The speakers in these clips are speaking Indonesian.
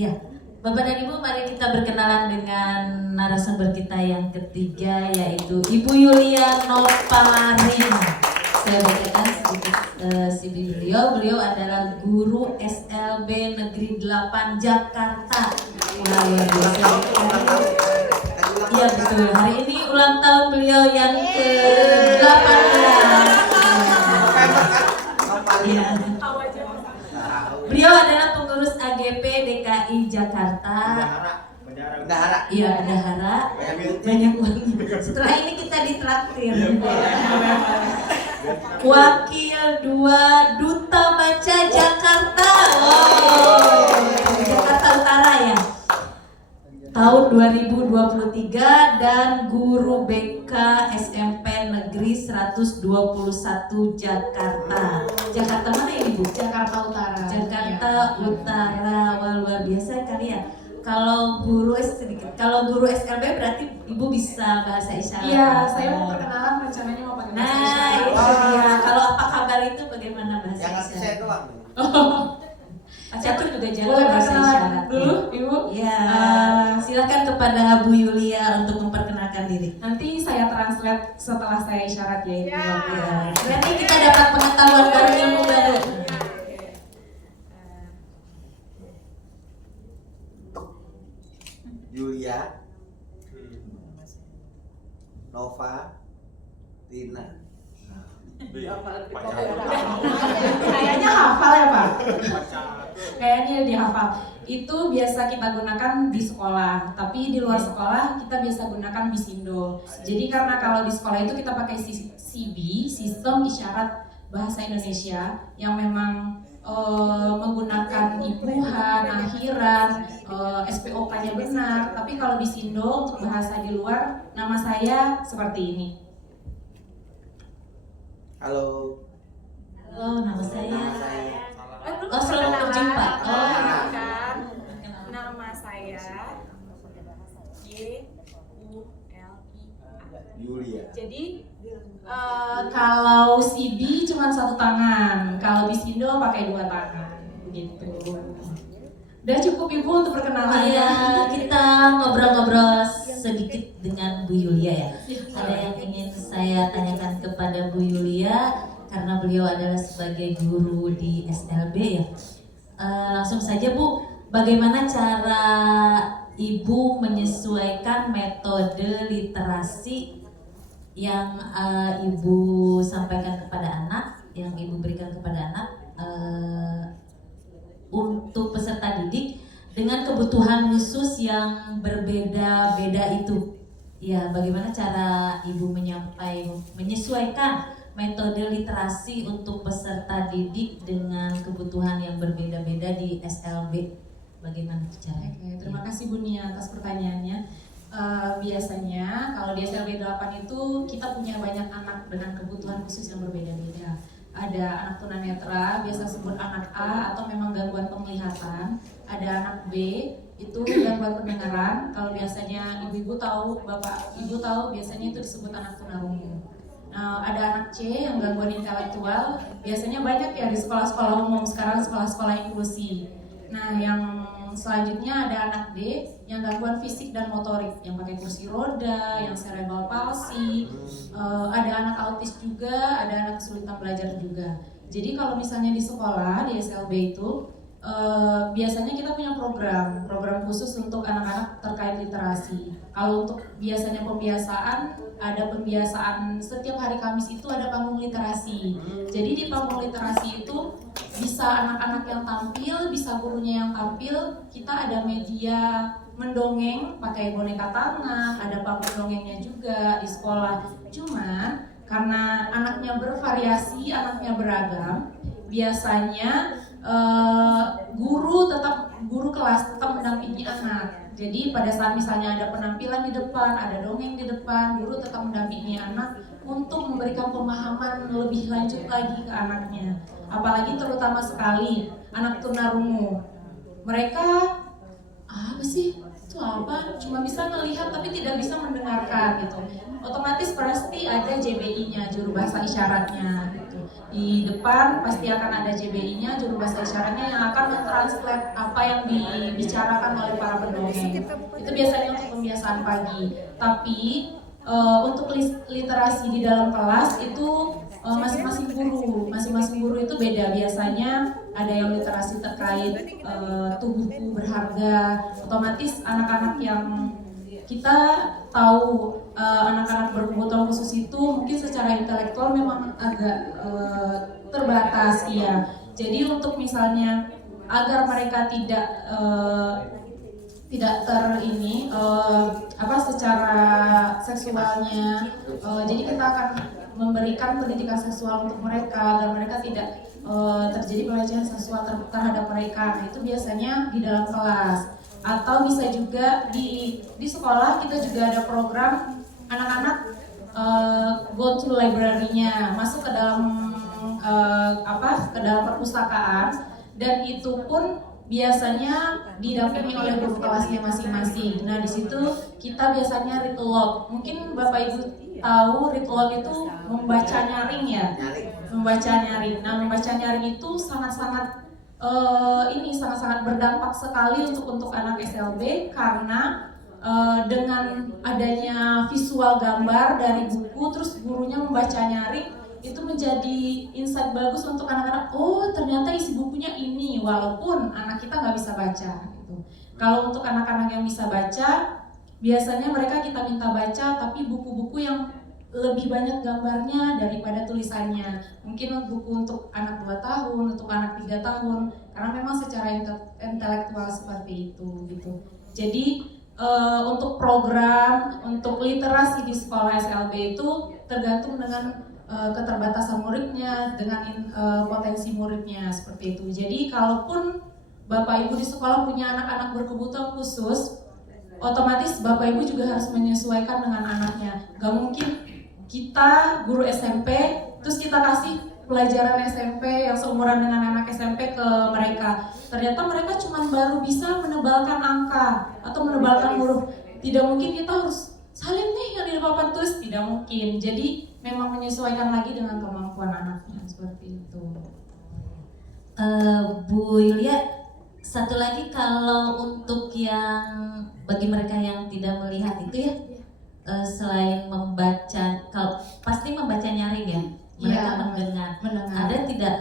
Ya, Bapak dan Ibu, mari kita berkenalan dengan narasumber kita yang ketiga, yaitu Ibu Yulia Noparin. Saya bacakan sedikit CV beliau. Beliau adalah guru SLB Negeri 8 Jakarta. Wah, luar biasa. Iya betul, hari ini ulang tahun beliau yang ke-18. Iya. Beliau adalah pengurus AGP DKI Jakarta. Bendahara. Iya, bendahara. Banyak uangnya. Setelah ini kita ditraktir. Wakil 2 Duta Baca Jakarta. Jakarta Utara ya. Tahun 2023 dan guru BK SMP Negeri 121 Jakarta. Jakarta mana ini Bu? Jakarta Utara. Jakarta Utara. Wah, luar biasa kali ya. Kalau guru SLB berarti Ibu bisa bahasa isyarat. Iya, saya mau perkenalan rencananya mau pakai bahasa isyarat. Itu dia. Kalau apa kabar itu bagaimana bahasa Yang ngasih saya isyarat? doang. Pak Catur juga jalan Boleh bahasa perkenalan isyarat. dulu, Ibu? Ya, silakan kepada Bu Yulia untuk memperkenalkan diri. Nanti saya translate setelah saya isyarat ya Ibu. Ya. Berarti kita dapat pengetahuan baru, ilmu baru. Yulia, Nova, Tina. Kayaknya hafal ya Pak? Kayaknya dihafal. Itu biasa kita gunakan di sekolah, tapi di luar sekolah kita biasa gunakan Bisindo. Jadi karena kalau di sekolah itu kita pakai CB, Sistem Isyarat Bahasa Indonesia, yang memang menggunakan ibuhan, akhiran, SPOK-nya benar. Tapi kalau Bisindo untuk bahasa di luar, nama saya seperti ini. Halo. Halo, nama saya. Oh, selamat berjumpa. Perkenalkan, nama saya Yulia. Yulia. Jadi kalau CB cuma satu tangan, kalau Bisindo pakai 2 tangan, gitu. Udah cukup Ibu untuk perkenalan. Iya, kita ngobrol-ngobrol sedikit dengan Bu Yulia ya. Ada yang ingin saya tanyakan kepada Bu Yulia karena beliau adalah sebagai guru di SLB ya. Langsung saja Bu, bagaimana cara Ibu menyesuaikan metode literasi yang Ibu sampaikan kepada anak, yang Ibu berikan kepada anak untuk peserta didik dengan kebutuhan khusus yang berbeda-beda itu. Ya, bagaimana cara Ibu menyesuaikan metode literasi untuk peserta didik dengan kebutuhan yang berbeda-beda di SLB? Bagaimana caranya? Oke, terima kasih Bu Nia atas pertanyaannya. Biasanya kalau di SLB 8 itu kita punya banyak anak dengan kebutuhan khusus yang berbeda-beda. Ada anak tunanetra, biasa sebut anak A atau memang gangguan penglihatan. Ada anak B, itu gangguan pendengaran. Kalau biasanya ibu-ibu tahu, bapak ibu tahu, biasanya itu disebut anak tunarungu. Nah, ada anak C yang gangguan intelektual. Biasanya banyak ya di sekolah-sekolah umum sekarang, sekolah-sekolah inklusi. Nah, yang selanjutnya ada anak D yang gangguan fisik dan motorik, yang pakai kursi roda, yang cerebral palsy, ada anak autis juga, ada anak kesulitan belajar juga. Jadi kalau misalnya di sekolah di SLB itu biasanya kita punya program khusus untuk anak-anak terkait literasi. Kalau untuk biasanya pembiasaan, ada pembiasaan setiap hari Kamis itu ada panggung literasi. Jadi di panggung literasi itu bisa anak-anak yang tampil, bisa gurunya yang tampil. Kita ada media mendongeng pakai boneka tangan, ada panggung dongengnya juga di sekolah. Cuman karena anaknya bervariasi, anaknya beragam, biasanya guru kelas tetap mendampingi anak. Jadi pada saat misalnya ada penampilan di depan, ada dongeng di depan, guru tetap mendampingi anak untuk memberikan pemahaman lebih lanjut lagi ke anaknya. Apalagi terutama sekali anak tunarungu. Mereka apa sih? Itu apa? Cuma bisa melihat tapi tidak bisa mendengarkan gitu. Otomatis pasti ada JBI-nya, juru bahasa isyaratnya gitu. Di depan pasti akan ada JBI-nya, juru bahasa isyaratnya, yang akan mentranslate apa yang dibicarakan oleh para pendongeng. Itu biasanya untuk pembiasaan pagi. Tapi untuk literasi di dalam kelas itu masing-masing guru itu beda. Biasanya ada yang literasi terkait tubuhku berharga. Otomatis anak-anak yang kita tahu anak-anak berkebutuhan khusus itu mungkin secara intelektual memang agak terbatas ya. Jadi untuk misalnya agar mereka tidak secara seksualnya, jadi kita akan memberikan pendidikan seksual untuk mereka agar mereka tidak terjadi pelecehan seksual terhadap mereka. Nah, itu biasanya di dalam kelas. Atau bisa juga di sekolah kita juga ada program anak-anak go to library-nya, masuk ke dalam perpustakaan, dan itu pun biasanya didampingi oleh guru kelasnya masing-masing. Nah, di situ kita biasanya read aloud. Mungkin Bapak Ibu tahu read aloud itu membaca nyaring ya. Membaca nyaring. Nah, membaca nyaring itu sangat-sangat berdampak sekali untuk anak SLB karena dengan adanya visual gambar dari buku, terus gurunya membaca nyaring, itu menjadi insight bagus untuk anak-anak. Oh, ternyata isi bukunya ini, walaupun anak kita nggak bisa baca gitu. Kalau untuk anak-anak yang bisa baca, biasanya mereka kita minta baca tapi buku-buku yang lebih banyak gambarnya daripada tulisannya. Mungkin buku untuk anak 2 tahun, untuk anak 3 tahun, karena memang secara intelektual seperti itu gitu. Jadi untuk program, untuk literasi di sekolah SLB itu tergantung dengan keterbatasan muridnya, dengan potensi muridnya seperti itu. Jadi kalaupun Bapak Ibu di sekolah punya anak-anak berkebutuhan khusus, otomatis Bapak Ibu juga harus menyesuaikan dengan anaknya. Gak mungkin kita guru SMP terus kita kasih pelajaran SMP yang seumuran dengan anak SMP ke mereka. Ternyata mereka cuma baru bisa menebalkan angka atau menebalkan huruf. Tidak mungkin kita harus salin nih yang di papan tulis, tidak mungkin. Jadi memang menyesuaikan lagi dengan kemampuan anaknya seperti itu. Bu Yulia, satu lagi kalau untuk yang bagi mereka yang tidak melihat itu ya, selain membaca, kalau pasti membaca nyaring ya, mereka mendengar. Ada tidak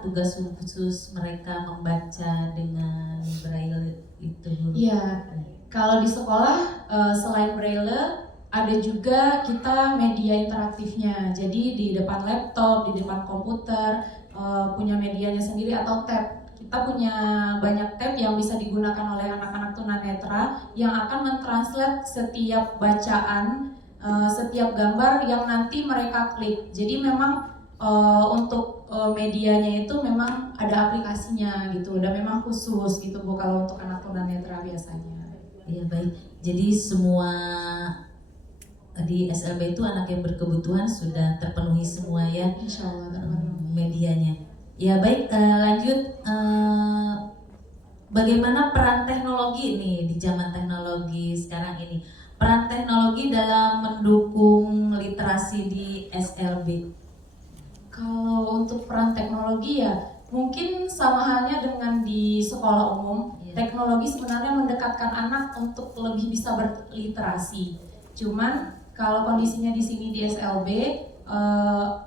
tugas khusus mereka membaca dengan braille itu? Iya, kalau di sekolah selain braille ada juga kita media interaktifnya. Jadi di depan laptop, di depan komputer punya medianya sendiri atau tab. Kita punya banyak tab yang bisa digunakan oleh anak-anak tunanetra yang akan mentranslate setiap bacaan, setiap gambar yang nanti mereka klik. Jadi memang untuk medianya itu memang ada aplikasinya gitu, dan memang khusus gitu Bu kalau untuk anak tunanetra biasanya. Iya, baik. Jadi semua di SLB itu anak yang berkebutuhan sudah terpenuhi semua ya, Insya Allah terpenuhi. medianya. Ya baik, lanjut. Bagaimana peran teknologi ini di zaman teknologi sekarang ini? Peran teknologi dalam mendukung literasi di SLB. Kalau untuk peran teknologi ya mungkin sama halnya dengan di sekolah umum. Teknologi sebenarnya mendekatkan anak untuk lebih bisa berliterasi. Cuman kalau kondisinya di sini di SLB,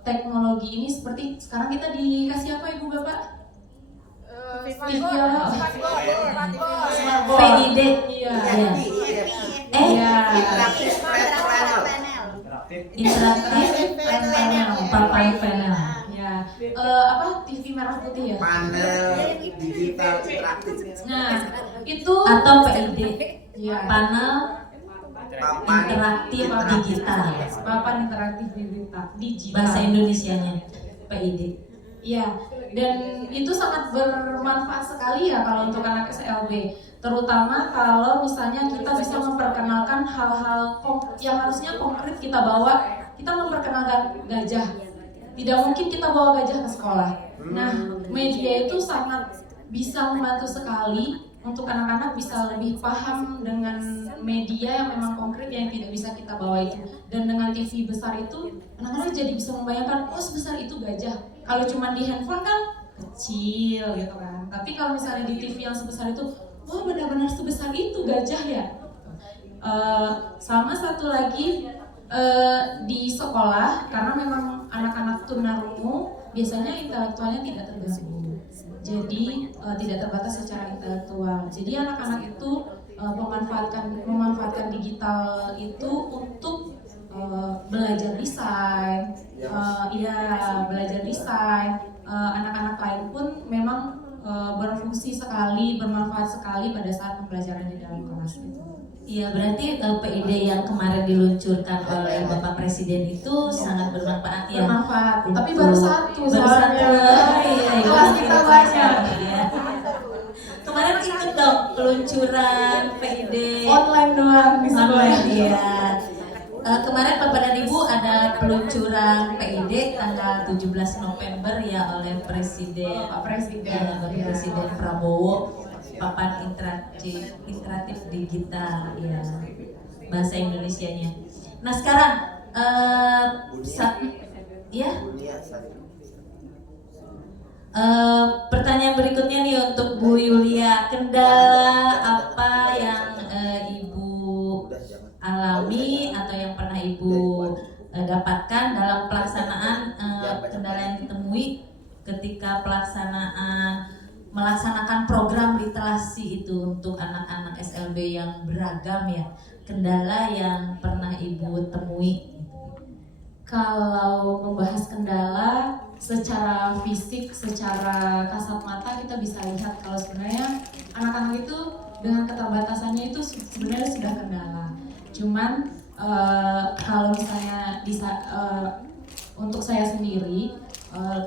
teknologi ini seperti sekarang kita dikasih apa Ibu Bapak? PID. Iya. Interaktif papan panel. Ya. TV merah putih ya? Panel digital interaktif. Nah, itu Atau PID. ya. Panel interaktif digital. Papan interaktif digital. Bahasa Indonesianya PID. Iya, dan itu sangat bermanfaat sekali ya kalau untuk anak SLB, terutama kalau misalnya kita bisa memperkenalkan hal-hal yang harusnya konkret kita bawa. Kita memperkenalkan gajah, tidak mungkin kita bawa gajah ke sekolah. Nah, media itu sangat bisa membantu sekali untuk anak-anak bisa lebih paham dengan media yang memang konkret yang tidak bisa kita bawa itu. Dan dengan TV besar itu, anak-anak jadi bisa membayangkan, oh sebesar itu gajah. Kalau cuma di handphone kan kecil gitu kan. Tapi kalau misalnya di TV yang sebesar itu, oh benar-benar sebesar itu gajah ya. Sama satu lagi di sekolah, karena memang anak-anak tunarungu biasanya intelektualnya tidak terganggu. Jadi tidak terbatas secara intelektual. Jadi anak-anak itu memanfaatkan digital itu untuk belajar desain, belajar desain. Anak-anak lain pun memang berfungsi sekali, bermanfaat sekali pada saat pembelajaran di dalam kelas itu. Iya, berarti PID yang kemarin diluncurkan oleh Bapak Presiden itu sangat bermanfaat ya. Bermanfaat, Untuk- tapi baru satu baru soalnya. satu. Iya, Kelas kita banyak. Ya. Kemarin ikut dong peluncuran PID Online doang di sekolah. online ya. Kemarin Bapak dan Ibu ada peluncuran PID tanggal 17 November ya oleh Presiden Bapak Presiden. Ya, Bapak Presiden Prabowo, papan interaktif digital ya, bahasa Indonesianya. Nah sekarang ya pertanyaan berikutnya nih untuk Bu Yulia, kendala apa yang Ibu alami atau yang pernah Ibu dapatkan dalam pelaksanaan kendala yang ditemui ketika melaksanakan program literasi itu untuk anak-anak SLB yang beragam ya, kendala yang pernah Ibu temui? Kalau membahas kendala secara fisik, secara kasat mata kita bisa lihat kalau sebenarnya anak-anak itu dengan keterbatasannya itu sebenarnya sudah kendala. Cuman kalau misalnya untuk saya sendiri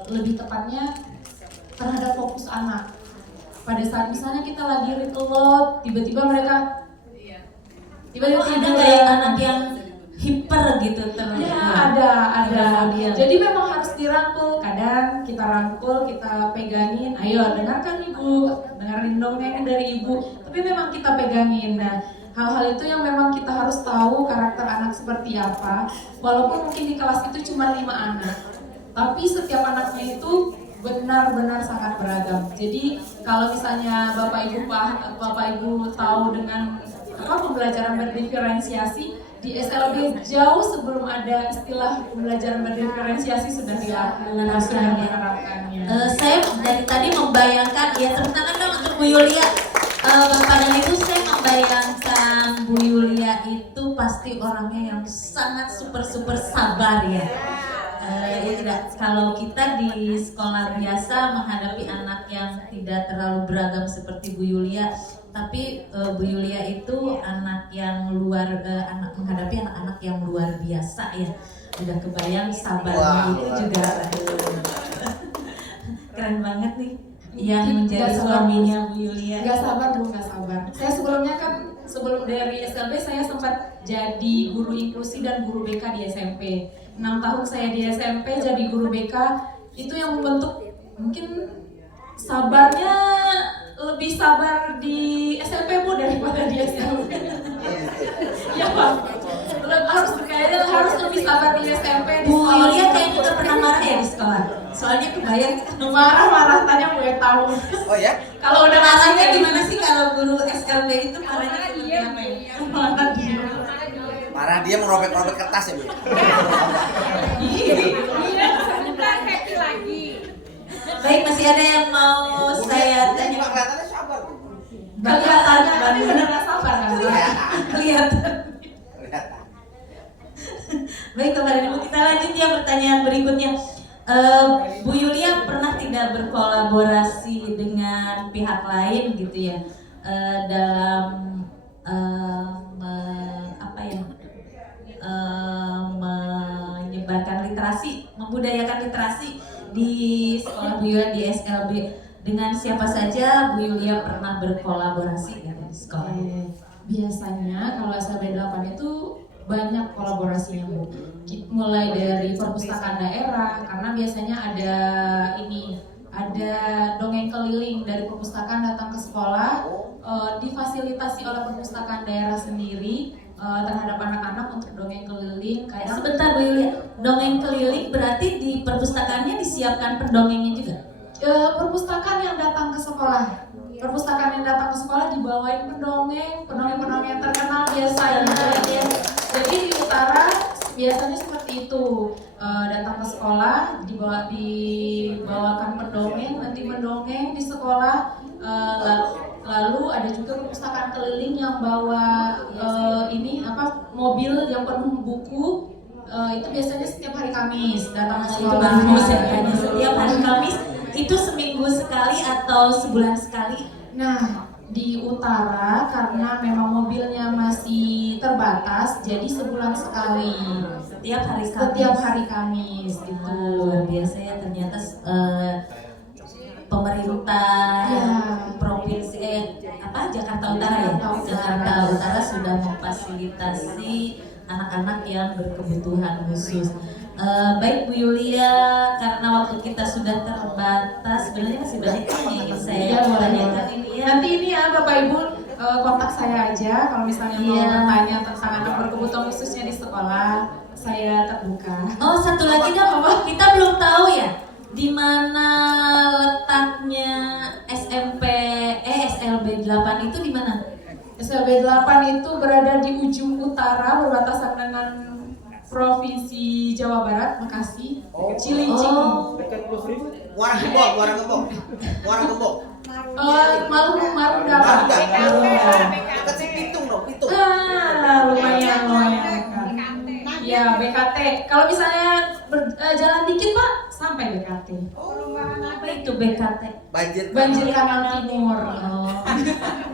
lebih tepatnya terhadap fokus anak. Pada saat misalnya kita lagi read a lot, tiba-tiba mereka tiba-tiba Ada nggak ya anak yang hiper gitu Ya, ada. Iya. Jadi memang harus dirangkul. Kadang kita rangkul, kita pegangin. Ayo, dengarkan ibu, dengerin dongeng dari ibu. Tapi memang kita pegangin. Nah, hal-hal itu yang memang kita harus tahu karakter anak seperti apa. Walaupun mungkin di kelas itu cuma 5 anak, tapi setiap anaknya itu benar-benar sangat beragam. Jadi kalau misalnya Bapak Ibu tahu dengan pembelajaran berdiferensiasi, di SLB jauh sebelum ada istilah pembelajaran berdiferensiasi sudah menerapkannya. Saya dari tadi membayangkan ya, tepuk tangan dong untuk Bu Yulia. Bapak dan Ibu, saya membayangkan Bu Yulia itu pasti orangnya yang sangat super sabar ya. Ya tidak, kalau kita di sekolah biasa menghadapi anak yang tidak terlalu beragam seperti Bu Yulia, tapi Bu Yulia itu anak yang menghadapi anak-anak yang luar biasa ya. Udah kebayang sabarnya itu juga keren banget nih yang menjadi suaminya Bu Yulia. Gak sabar Bu, gak sabar. Saya sebelumnya kan sebelum dari SLB saya sempat jadi guru inklusi dan guru BK di SMP. 6 tahun saya di SMP jadi guru BK, itu yang membentuk mungkin sabarnya lebih sabar di SMP Bu daripada di SLB. Ya Pak, harus lebih sabar di SMP. Bu Yulia kayaknya nggak pernah marah ya di sekolah. Soalnya kebayang marah tanya gue tahu. Oh ya? Kalau udah marahnya gimana sih kalau guru SLB itu marahnya seperti apa ya? Marah dia merobek-robek kertas ya Bu? Iya. Bukan happy lagi. Baik, masih ada yang mau saya tanya? Cuma kelihatannya sabar Bu. Kelihatannya tapi beneran sabar kan? Kelihatan. Baik, kepada Ibu, kita lanjut ya pertanyaan berikutnya. Bu Yulia pernah tidak berkolaborasi dengan pihak lain gitu ya dalam menyebarkan literasi, membudayakan literasi di sekolah Bu Yulia di SLB? Dengan siapa saja Bu Yulia pernah berkolaborasi gitu di sekolah? Biasanya kalau SLB 8 itu banyak kolaborasinya Bu. Mulai dari perpustakaan daerah, karena biasanya ada dongeng keliling dari perpustakaan datang ke sekolah, difasilitasi oleh perpustakaan daerah sendiri terhadap anak-anak untuk dongeng keliling kayak Sebentar Bu Yulia, dongeng keliling berarti di perpustakaannya disiapkan pendongengnya juga? perpustakaan yang datang ke sekolah. Perpustakaan yang datang ke sekolah dibawain pendongeng yang terkenal biasanya. Jadi di utara biasanya seperti itu, datang ke sekolah dibawakan pendongeng, nanti mendongeng di sekolah. Lalu ada juga perpustakaan keliling yang bawa mobil yang penuh buku. Itu biasanya setiap hari Kamis datang ke Itu sekolah. baru mau saya tanya, setiap hari Kamis itu seminggu sekali atau sebulan sekali? Nah, di utara karena memang mobilnya masih terbatas, jadi sebulan sekali. Setiap hari Kamis. Setiap hari Kamis gitu. Luar biasa ya, ternyata pemerintah Ya. provinsi Jakarta Utara ya. Jakarta Utara sudah memfasilitasi anak-anak yang berkebutuhan khusus. Baik Bu Yulia, karena waktu kita sudah terbatas, sebenarnya masih banyak yang ingin saya tanyakan ini ya. Nanti ini ya Bapak Ibu kontak saya aja kalau misalnya mau Iya. bertanya tentang anak berkebutuhan khususnya di sekolah, saya terbuka. Oh, satu lagi dong, kita belum tahu ya di mana letaknya SLB 8 itu di mana? SLB 8 itu berada di ujung utara berbatasan dengan Provinsi Jawa Barat, Bekasi, Cilincing. Oh. Muara Gembong. Marunda Pak. Dekat si Pitung dong, Pitung. Lumayan. Ya, BKT. Kalau misalnya jalan dikit Pak, sampai BKT. Apa itu BKT? Banjir Kanal Timur. Oh.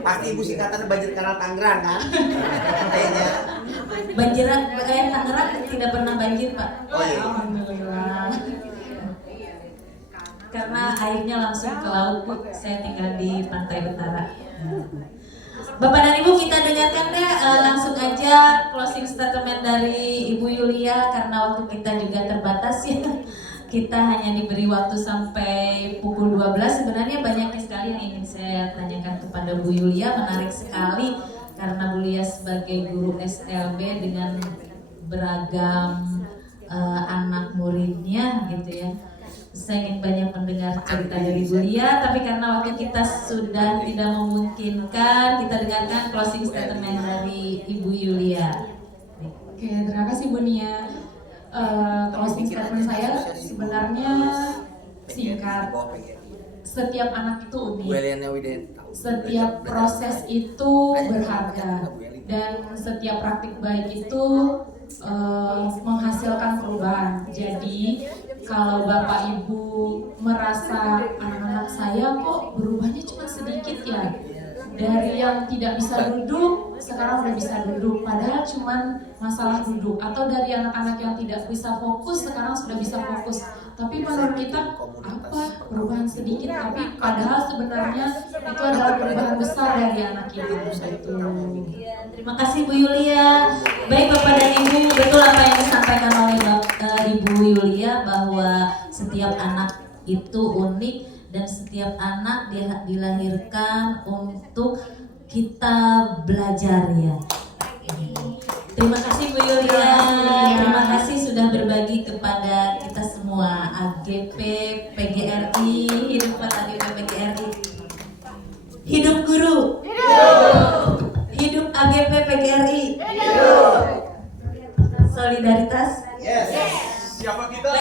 Pasti ibu singkatan banjir kanal Tangerang kan? Kayaknya. Tangerang tidak pernah banjir Pak, Oh iya. Alhamdulillah. karena airnya langsung ke laut Bu. Saya tinggal di pantai utara. Bapak dan Ibu, kita dengarkan deh langsung aja closing statement dari Ibu Yulia karena waktu kita juga terbatas ya. Kita hanya diberi waktu sampai pukul 12. Sebenarnya banyak sekali yang ingin saya tanyakan kepada Bu Yulia, menarik sekali karena Bu Yulia sebagai guru SLB dengan beragam anak muridnya gitu ya. Saya ingin banyak mendengar cerita dari Bu Lia, tapi karena waktu kita sudah tidak memungkinkan, kita dengarkan closing statement dari Ibu Yulia. Oke, terima kasih Bu Nia. Closing statement saya sebenarnya singkat. Setiap anak itu unik. Setiap proses itu berharga dan setiap praktik baik itu menghasilkan perubahan. Jadi kalau Bapak Ibu merasa anak-anak saya kok berubahnya cuma sedikit ya, dari yang tidak bisa duduk sekarang udah bisa duduk padahal cuma masalah duduk, atau dari anak-anak yang tidak bisa fokus sekarang sudah bisa fokus, tapi menurut kita apa perubahan sedikit tapi padahal sebenarnya itu adalah perubahan besar dari anak kita itu. Terima kasih Bu Yulia. Baik Bapak dan Ibu, betul apa yang disampaikan oleh Ibu Yulia bahwa setiap anak itu unik dan setiap anak dilahirkan untuk kita belajar ya. Terima kasih Bu Yulia. Terima kasih sudah berbagi kepada kita semua. AGP PGRI, hidup AGP PGRI. Hidup guru. Hidup AGP PGRI. Solidaritas. Yes. Siapa kita?